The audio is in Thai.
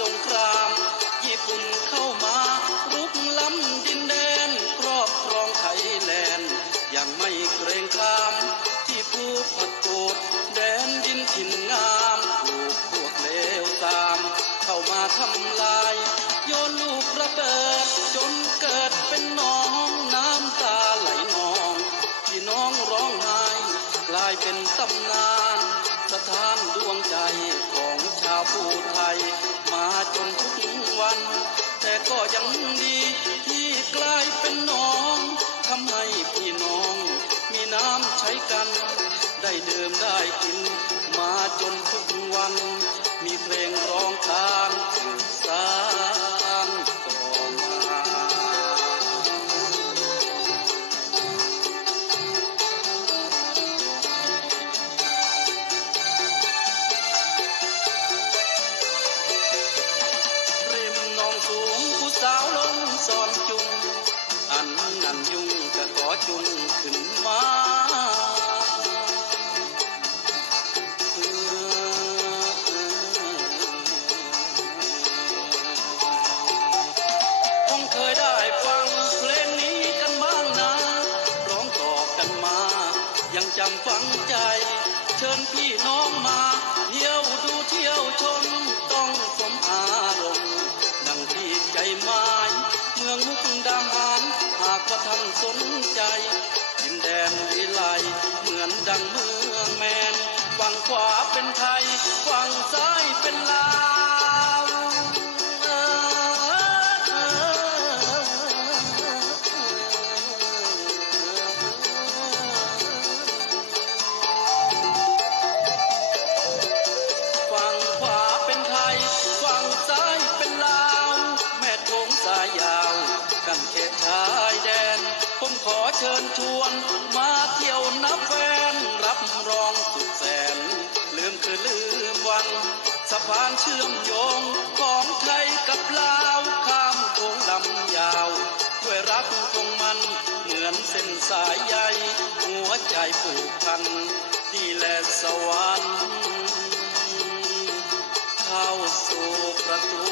สงคราม ญี่ปุ่นเข้ามารุกล้ำดินแดน ครอบครองไทยแลนด์ยังไม่เกรงขาม ที่ผู้ผัดโกดแดนดินถิ่นงามถูกพวกเลวตาม เข้ามาทำลาย โยนลูกระเบิด จนเกิดเป็นหน้องน้ำตาไหลนอง พี่น้องร้องไห้กลายเป็นตำนาน กัน ได้ดื่มได้กิน มาจน ยังจำฝังใจ เชิญพี่น้องมา เที่ยวดูเที่ยวชมต้องสมอารมณ์ดังที่ใจหมายเมืองมุกดาหารหากว่าท่านสนใจดินแดนวิไลเหมือนดัง เชิญชวนมาเที่ยวนับแฟนรับรองสุดแสน ลืมคือลืมวัน สะพานเชื่อมโยงของไทยกับลาวข้ามโขงลำยาว ด้วยรักคงมันเหมือนเส้นสายใยหัวใจผูกพันนี่แหละสวรรค์เข้าสู่ประตู